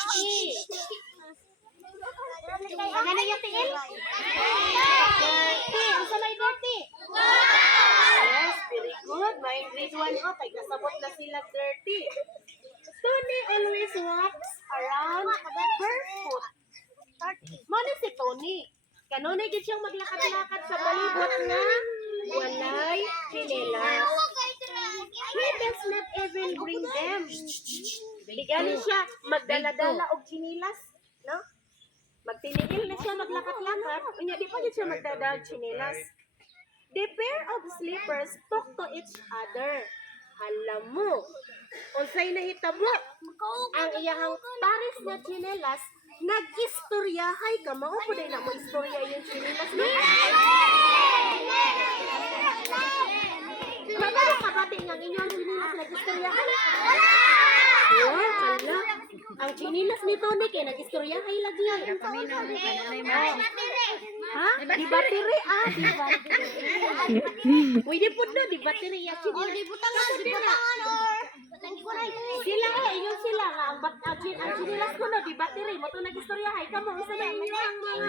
30. Ano na yung tingin? 30. Ang sa may 30? Yes, very good. May grade 1 o. Kay kasabot na sila 30. Tony always walks around barefoot. Mano si Tony? Kanunay gid siyang maglakad-lakad sa palibot nga walay tsinelas. He does not even bring them. Di gani siya magdala-dala og tsinelas, no? Magtinigil na siya maglakad-lakad, unya di pa gid siya magdala og tsinelas. The pair of slippers talk to each other. Alam mo, unsay nahitabo? Ang iyahang pares na tsinelas nag-istoryahay ka. Mao po din na mo istorya yung tsinelas mo. Magkano kabati ng inyong tsinelas nag-istoryahay? Wow, kala. Ang tsinelas ni Tony kay nag-istoryahay lagi yan. Ha? Di battery? Ah, di battery. Uy, di po na, di battery. Di butangan, or... Sila nga, inyo sila nga. Ang tsinelas ko na, di battery. Mo ito nag-istoryahay ka mo. Sa na inyo ang mga...